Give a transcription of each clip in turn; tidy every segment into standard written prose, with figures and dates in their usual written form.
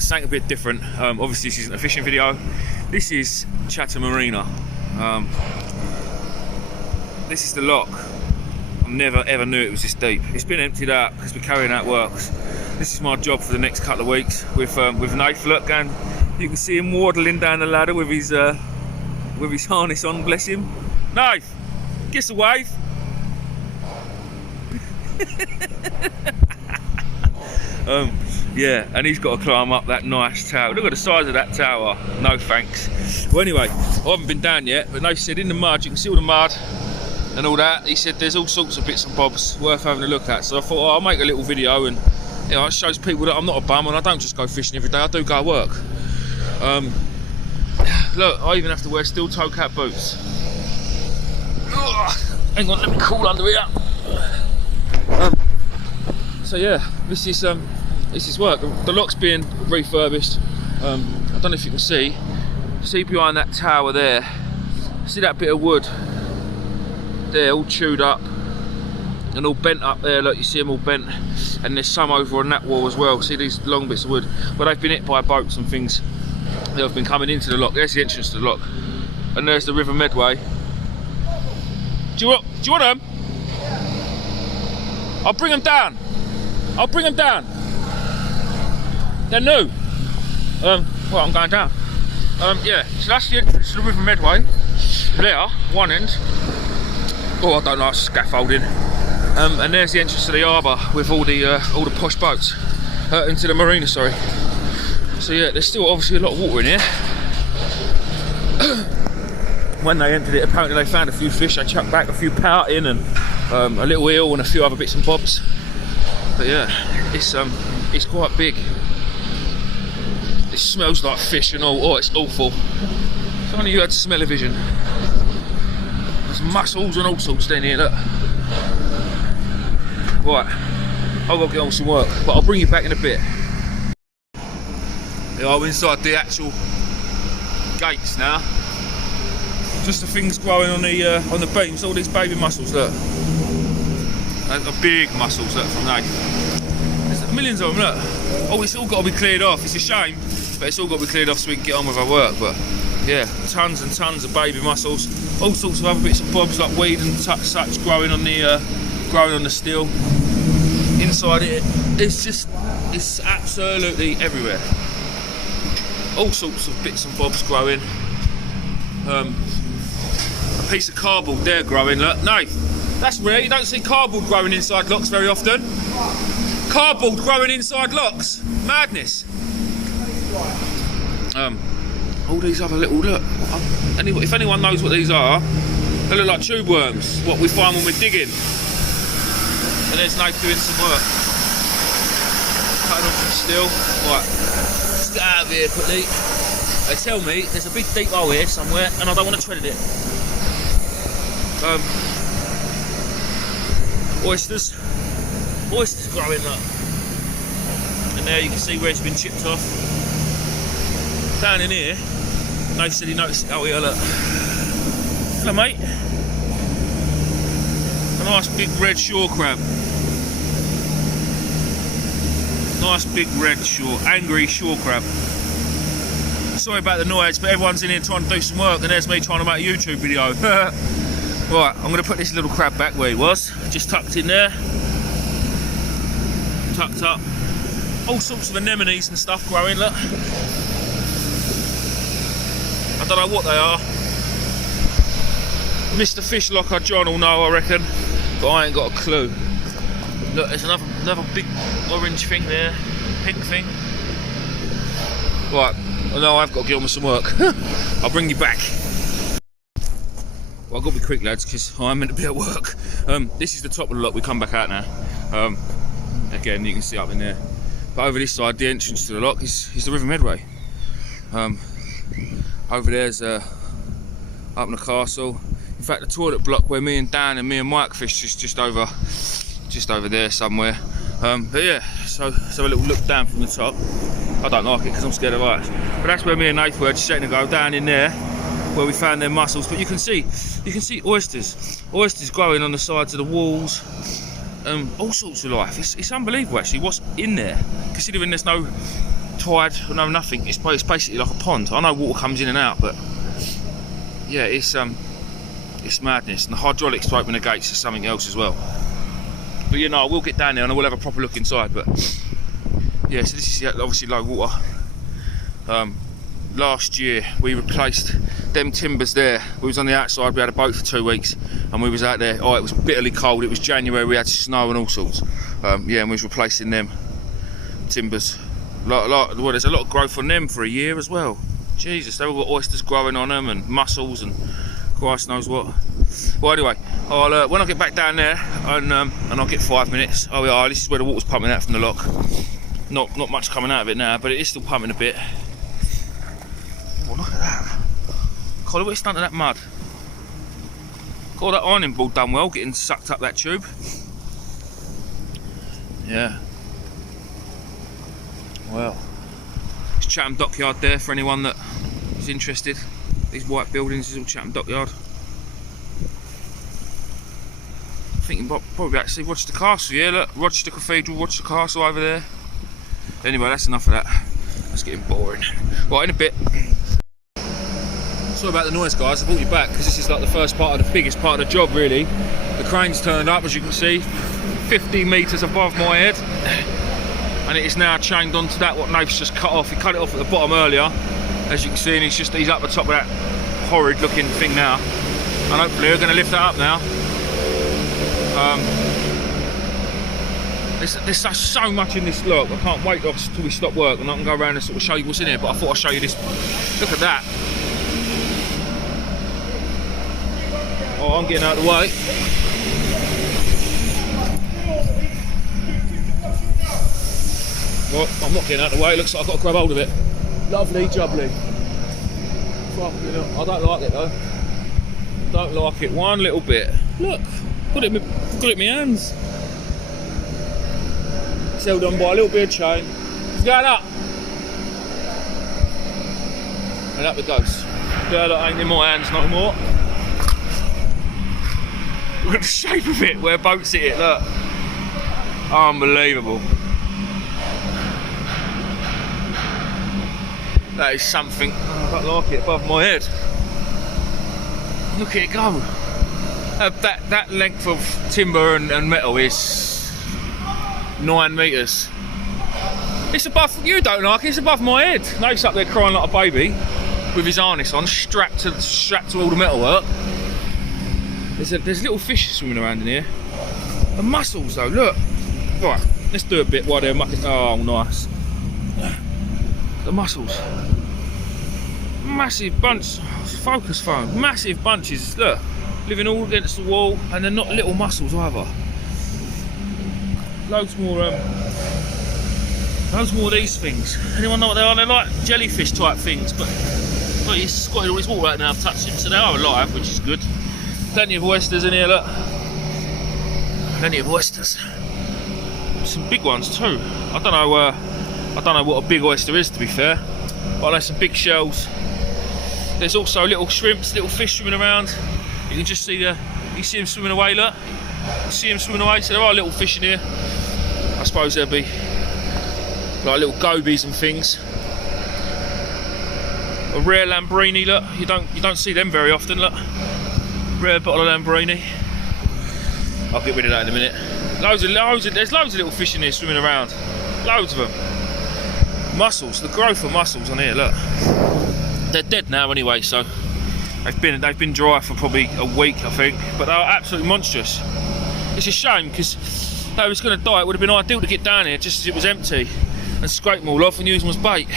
Right, something a bit different. Obviously this isn't a fishing video. This is Chatter Marina. This is the lock. I never ever knew it was this deep. It's been emptied out because we're carrying out works. This is my job for the next couple of weeks with Nath. Look, and you can see him waddling down the ladder with his harness on, bless him. Nath, give us a wave. Yeah, and he's got to climb up that nice tower. Look at the size of that tower. No thanks. Well, anyway, I haven't been down yet, but Nath said in the mud, you can see all the mud and all that. He said there's all sorts of bits and bobs worth having a look at. So I thought, oh, I'll make a little video, and you know, it shows people that I'm not a bum and I don't just go fishing every day. I do go work. Look, I even have to wear steel toe cap boots. Hang on, let me crawl under here. So yeah, this is work. The lock's being refurbished. I don't know if you can see behind that tower there. See that bit of wood there, all chewed up and all bent up there. Look, you see them all bent, and there's some over on that wall as well. See these long bits of wood? Well, they've been hit by boats and things that have been coming into the lock. There's the entrance to the lock, and there's the River Medway. Do you want them? I'll bring them down. I'll bring them down. They're new. Well, I'm going down. Yeah, so that's the entrance to the River Medway. There, one end. Oh, I don't know, scaffolding. And there's the entrance to the harbour with all the posh boats into the marina. Sorry. So yeah, there's still obviously a lot of water in here. When they entered it, apparently they found a few fish. They chucked back a few pout in, and a little eel and a few other bits and bobs. But yeah, it's quite big. It smells like fish and all. Oh, it's awful. If only you had smell-o-vision. There's mussels and all sorts down here, look. Right, I've got to get on some work, but I'll bring you back in a bit. Yeah, I'm inside the actual gates now. Just the things growing on the beams, all these baby mussels, look. They're big mussels, look, from Nath. There's millions of them, look. Oh, it's all got to be cleared off. It's a shame, but it's all got to be cleared off so we can get on with our work. But yeah, tons and tons of baby mussels, all sorts of other bits and bobs like weed and such growing on the steel. Inside it, it's absolutely everywhere. All sorts of bits and bobs growing. A piece of cardboard there growing. Look, no, that's rare. You don't see cardboard growing inside locks very often. Cardboard growing inside locks, madness. All these other little, look. If anyone knows what these are, they look like tube worms. What we find when we're digging. And there's Nath doing some work. Cutting off some steel. Right, let's get out of here quickly. They tell me there's a big deep hole here somewhere, and I don't want to tread in it. Oysters growing, look. And there you can see where it's been chipped off. Down in here, Nath said he noticed it. Oh yeah, look. Hello, mate. A nice big red shore crab. Nice big red angry shore crab. Sorry about the noise, but everyone's in here trying to do some work, and there's me trying to make a YouTube video. Right, I'm going to put this little crab back where he was, just tucked in there. Tucked up. All sorts of anemones and stuff growing, look. I don't know what they are. Mr. Fish Locker John will know, I reckon, but I ain't got a clue. Look, there's another big orange thing there, pink thing. Right, well, no, I've got to get on with some work. I'll bring you back. Well, I've got to be quick, lads, because I'm meant to be at work. This is the top of the lock. We come back out now. Again, you can see up in there. But over this side, the entrance to the lock is the River Medway. Over there's up in the castle. In fact, the toilet block where me and Dan and me and Mike fished is just over there somewhere. But yeah, so let's have a little look down from the top. I don't like it because I'm scared of heights. But that's where me and Nath were just a second ago, down in there, where we found their mussels. But you can see oysters growing on the sides of the walls. All sorts of life. It's unbelievable actually what's in there, considering there's no tide, no nothing. It's basically like a pond. I know water comes in and out, but yeah, it's madness. And the hydraulics to open the gates is something else as well. But you know, I will get down there and I will have a proper look inside. But yeah, so this is obviously low water. Last year we replaced them timbers there. We was on the outside, we had a boat for 2 weeks and we was out there. Oh, it was bitterly cold, it was January, we had snow and all sorts. Yeah, and we was replacing them timbers. Well, there's a lot of growth on them for a year as well. Jesus, they've all got oysters growing on them and mussels and Christ knows what. Well, anyway, I'll when I get back down there and I'll get 5 minutes. Oh yeah, this is where the water's pumping out from the lock. Not much coming out of it now, but it is still pumping a bit. Oh, look at that. God, what it's done to that mud. God, that ironing board done well, getting sucked up that tube. Yeah. Well, it's Chatham Dockyard there for anyone that is interested. These white buildings is all Chatham Dockyard. I think you probably actually Rochester Castle, yeah, look, Rochester Cathedral, Rochester Castle over there. Anyway, that's enough of that. That's getting boring. Right, in a bit. Sorry about the noise, guys. I brought you back because this is like the first part of the biggest part of the job, really. The crane's turned up, as you can see, 50 metres above my head, and it is now chained onto that what Nath's just cut off. He cut it off at the bottom earlier, as you can see, and he's up the top of that horrid looking thing now. And hopefully we're going to lift that up now. There's so much in this look. I can't wait until we stop work and I can go around and sort of show you what's in here. But I thought I'd show you this. Look at that. Oh, I'm getting out of the way. Well, I'm not getting out of the way. It looks like I've got to grab hold of it. Lovely jubbly. I don't like it though. Don't like it one little bit. Look, got it in my hands. It's held on by a little bit of chain. It's going up. And up it goes. Yeah, that ain't in my hands no more. Look at the shape of it, where boats hit it, look. Unbelievable. That is something, I don't like it, above my head. Look at it go. That length of timber and metal is 9 metres. It's above, you don't like it, it's above my head. Nate's up there crying like a baby with his harness on, strapped to all the metalwork. There's little fish swimming around in here. The mussels though, look. Right, let's do a bit while they're mucking. Oh, nice. The mussels. Massive bunch, focus phone, massive bunches, look. Living all against the wall, and they're not little mussels either. Loads more of these things. Anyone know what they are? They're like jellyfish type things, but well, he's got all his water out now, I've touched him, so they are alive, which is good. Plenty of oysters in here, look. Plenty of oysters. Some big ones too. I don't know what a big oyster is, to be fair. But there's some big shells. There's also little shrimps, little fish swimming around. You can just see you see them swimming away, look. You see them swimming away, so there are little fish in here. I suppose there'll be like little gobies and things. A rare Lambrini, look. You don't see them very often, look. Rare bottle of Lambrini. I'll get rid of that in a minute. There's loads of little fish in here swimming around. Loads of them. Mussels, the growth of mussels on here, look. They're dead now anyway, so they've been dry for probably a week, I think. But they are absolutely monstrous. It's a shame because if they was going to die, it would have been ideal to get down here just as it was empty and scrape them all off and use them as bait.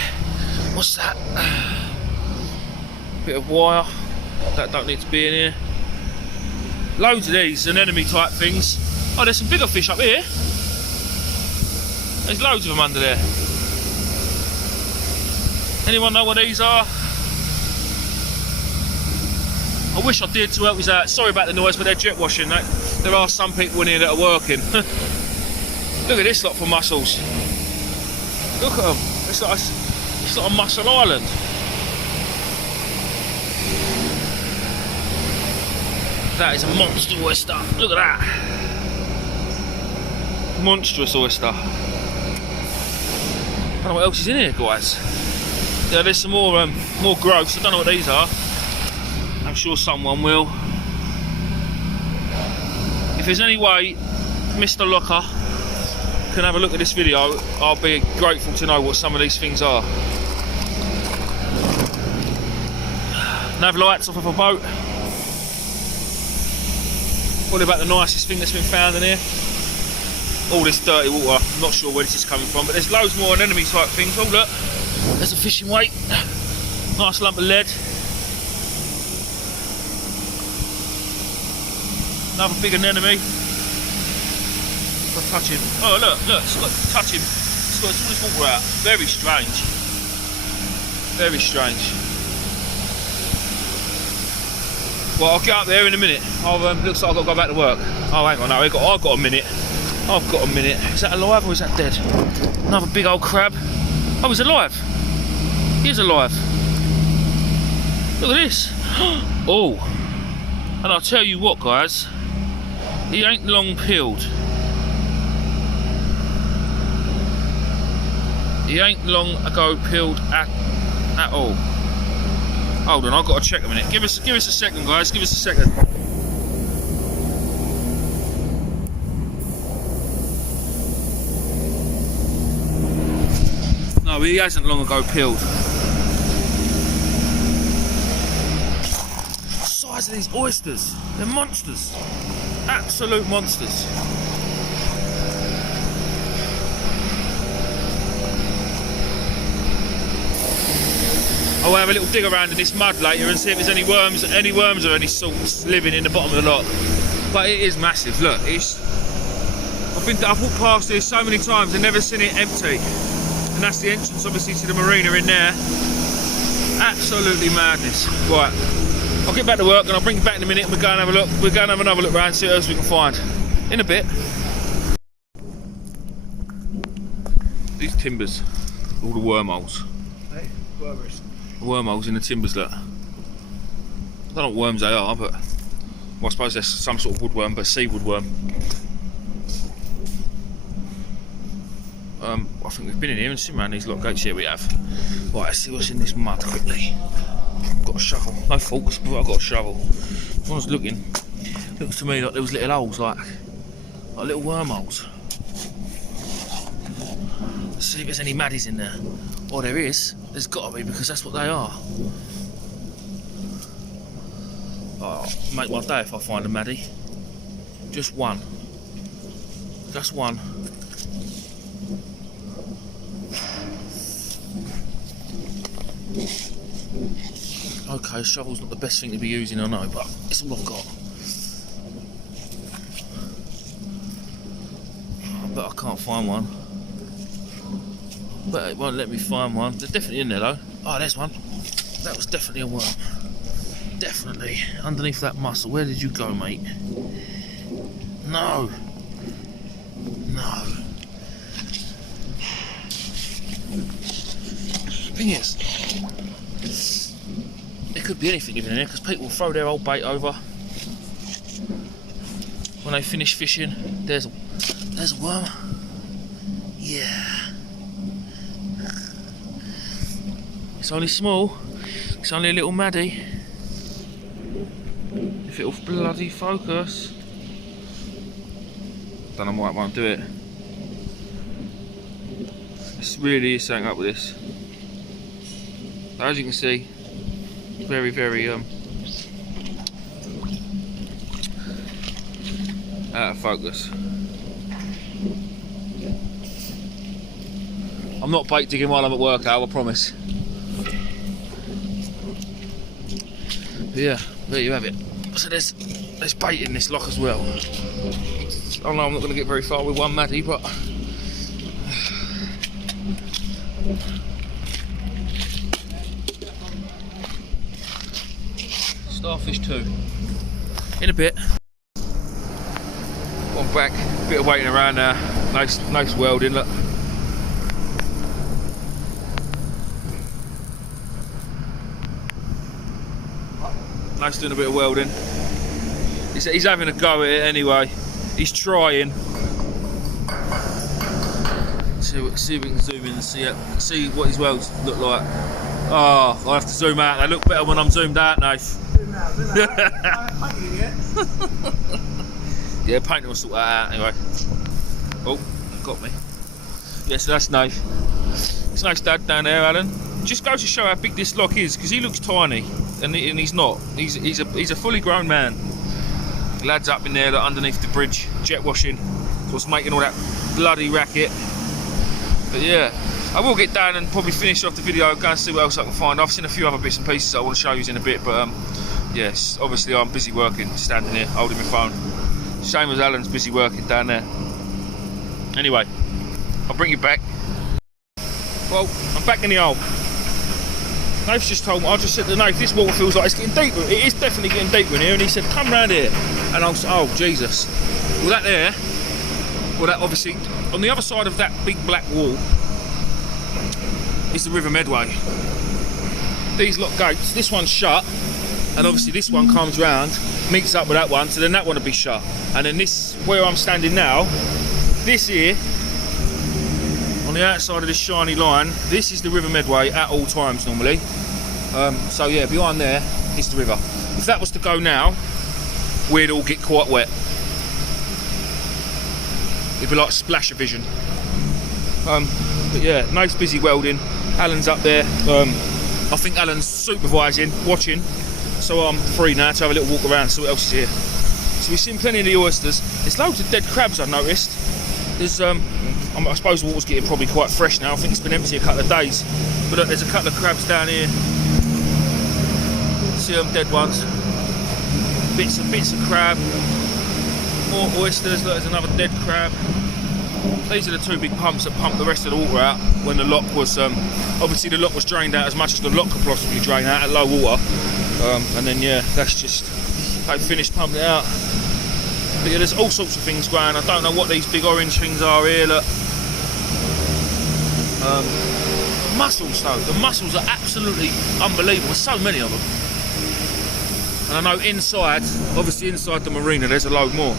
What's that? Bit of wire. That don't need to be in here. Loads of these anemone type things. Oh, there's some bigger fish up here. There's loads of them under there. Anyone know what these are? I wish I did to help us out. Sorry about the noise, but they're jet washing. There are some people in here that are working. Look at this lot for mussels. Look at them. It's like a mussel island. That is a monster oyster. Look at that. Monstrous oyster. don't know what else is in here, guys. Yeah, there's some more growths. I don't know what these are. I'm sure someone will. If there's any way Mr. Locker can have a look at this video, I'll be grateful to know what some of these things are. Nav lights off of a boat. Probably about the nicest thing that's been found in here. All this dirty water, I'm not sure where this is coming from, but there's loads more anemone type things. Oh look, there's a fishing weight. Nice lump of lead. Another big anemone. If I touch him. Oh look, it's got touch him. It's got all this water out. Very strange. Very strange. Well, I'll get up there in a minute. Looks like I've got to go back to work. Oh, hang on, no, I've got a minute. I've got a minute. Is that alive or is that dead? Another big old crab. Oh, he's alive. He is alive. Look at this. Oh. And I'll tell you what, guys. He ain't long peeled. He ain't long ago peeled at all. Hold on, I've got to check a minute. Give us a second, guys. Give us a second. No, he hasn't long ago peeled. The size of these oysters, they're monsters. Absolute monsters. I'll have a little dig around in this mud later and see if there's any worms or any salts living in the bottom of the lot. But it is massive. Look, I've walked past this so many times and never seen it empty. And that's the entrance, obviously, to the marina in there. Absolutely madness. Right, I'll get back to work and I'll bring you back in a minute. We'll go and have a look. We'll go and have another look around, see what else we can find. In a bit. These timbers, all the wormholes. Hey, wormers. Wormholes in the timbers, look. I don't know what worms they are, but well, I suppose there's some sort of woodworm, but sea woodworm. I think we've been in here and seen around these lot gates here. We have. Right, let's see what's in this mud quickly. Got a shovel. No forks, but I've got a shovel. I was looking. Looks to me like there was little holes, like little wormholes. Let's see if there's any maddies in there. Oh, there is. There's got to be, because that's what they are. Oh, make my day if I find a maddie. Just one. Just one. Okay, shovel's not the best thing to be using, I know, but it's all I've got. But I can't find one. But it won't let me find one. They're definitely in there though. Oh, there's one. That was definitely a worm. Definitely. Underneath that mussel. Where did you go, mate? No. No. Thing is, there could be anything in there because people throw their old bait over when they finish fishing. There's a worm. Yeah. It's only small. It's only a little maddie. If it'll bloody focus. Don't know why it won't do it. This really is something up with this. But as you can see, very, very out of focus. I'm not bait digging while I'm at work, Al, I promise. But yeah, there you have it. So there's bait in this lock as well. I know I'm not going to get very far with one maddie, but starfish too. In a bit. One back, bit of waiting around now. Nice welding, look. Nice doing a bit of welding. He's having a go at it anyway. He's trying. Let's See if we can zoom in and see what his welds look like. Oh, I'll have to zoom out. They look better when I'm zoomed out, Nath. Zoom out. Painting it. Yeah, painting will sort that out anyway. Oh, got me. Yeah, so that's Nath. It's Nath's dad down there, Alan. Just goes to show how big this lock is, because he looks tiny, and he's not. He's a fully grown man. The lad's up in there, like, underneath the bridge, jet washing. What's making all that bloody racket. But yeah, I will get down and probably finish off the video, go and see what else I can find. I've seen a few other bits and pieces I want to show you in a bit, but yes, obviously I'm busy working, standing here holding my phone. Same as Alan's busy working down there. Anyway, I'll bring you back. Well, I'm back in the hole. Nath's just told me, I just said to Nath, this water feels like it's getting deeper. It is definitely getting deeper in here, and he said, come round here. And I was, oh Jesus. Well, that there, well, that obviously, on the other side of that big black wall is the River Medway. These lock gates, this one's shut, and obviously this one comes round, meets up with that one, so then that one will be shut. And then this, where I'm standing now, this here, on the outside of this shiny line, this is the River Medway at all times normally. So yeah, behind there is the river. If that was to go now, we'd all get quite wet. It'd be like splasher vision. But yeah, Nate's busy welding. Alan's up there. I think Alan's supervising, watching. So I'm free now to have a little walk around, see what else is here. So we've seen plenty of the oysters. There's loads of dead crabs, I've noticed. There's I suppose the water's getting probably quite fresh now. I think it's been empty a couple of days. But look, there's a couple of crabs down here. See them dead ones. Bits of crab. More oysters. Look, there's another dead crab. These are the two big pumps that pump the rest of the water out when the lock was obviously the lock was drained out as much as the lock could possibly drain out at low water. And then yeah, that's just they finished pumping it out. But yeah, there's all sorts of things growing. I don't know what these big orange things are here. Look. Mussels though. The mussels are absolutely unbelievable. There's so many of them. And I know inside, obviously inside the marina, there's a load more.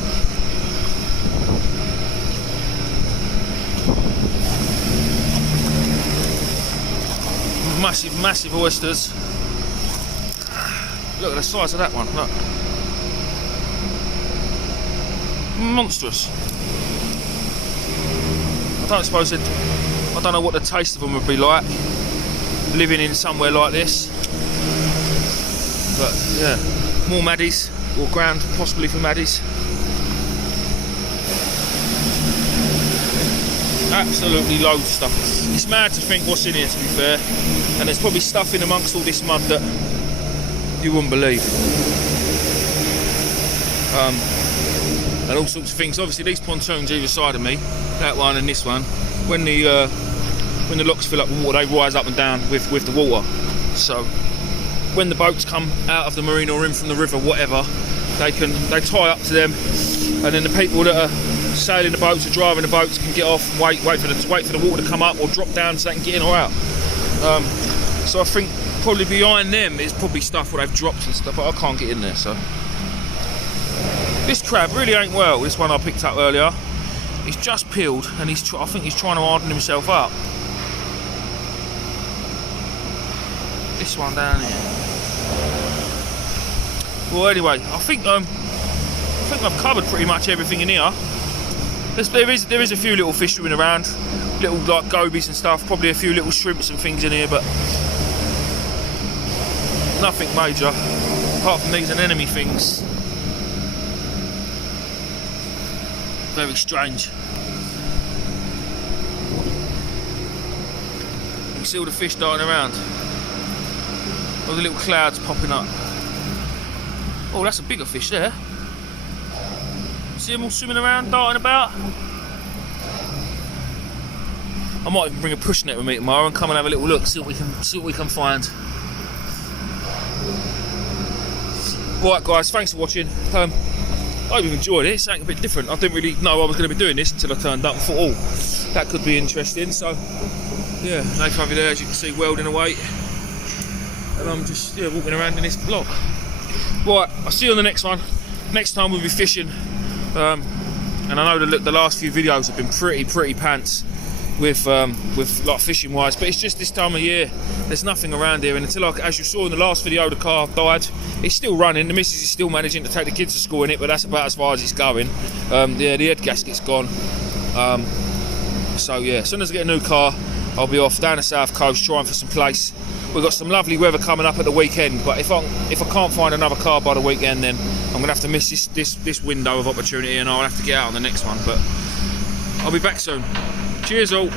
Massive, massive oysters. Look at the size of that one. Look. Monstrous. I don't know what the taste of them would be like living in somewhere like this. But yeah, more maddies, or ground possibly for maddies. Absolutely loads of stuff. It's mad to think what's in here, to be fair. And there's probably stuff in amongst all this mud that you wouldn't believe. And all sorts of things. Obviously these pontoons either side of me, that one and this one, when the locks fill up with water, they rise up and down with the water. So when the boats come out of the marina or in from the river, whatever, they tie up to them, and then the people that are sailing the boats or driving the boats can get off and wait for the water to come up or drop down so they can get in or out. So I think probably behind them is probably stuff where they've dropped and stuff, but I can't get in there. So this crab really ain't well. This one I picked up earlier, he's just peeled, and I think he's trying to harden himself up. This one down here. Well, anyway, I think I've covered pretty much everything in here. There is a few little fish swimming around, little like gobies and stuff. Probably a few little shrimps and things in here, but nothing major apart from these anemone things. Very strange. You can see all the fish darting around. All the little clouds popping up. Oh, that's a bigger fish there. See them all swimming around, darting about. I might even bring a push net with me tomorrow and come and have a little look, see what we can find. Right, guys, thanks for watching. I hope you've enjoyed it. It's something a bit different. I didn't really know I was going to be doing this until I turned up and thought, oh, that could be interesting. So, yeah, Nathan over there, as you can see, welding away. And I'm just walking around in this vlog. Right, I'll see you on the next one. Next time we'll be fishing. And I know the last few videos have been pretty pants. with like fishing wise, but it's just this time of year there's nothing around here, and until as you saw in the last video, the car died. It's still running, the missus is still managing to take the kids to school in it, but that's about as far as it's going. Yeah, the head gasket's gone. So yeah, as soon as I get a new car, I'll be off down the south coast trying for some place. We've got some lovely weather coming up at the weekend, but if I can't find another car by the weekend, then I'm gonna have to miss this window of opportunity, and I'll have to get out on the next one. But I'll be back soon. Cheers all.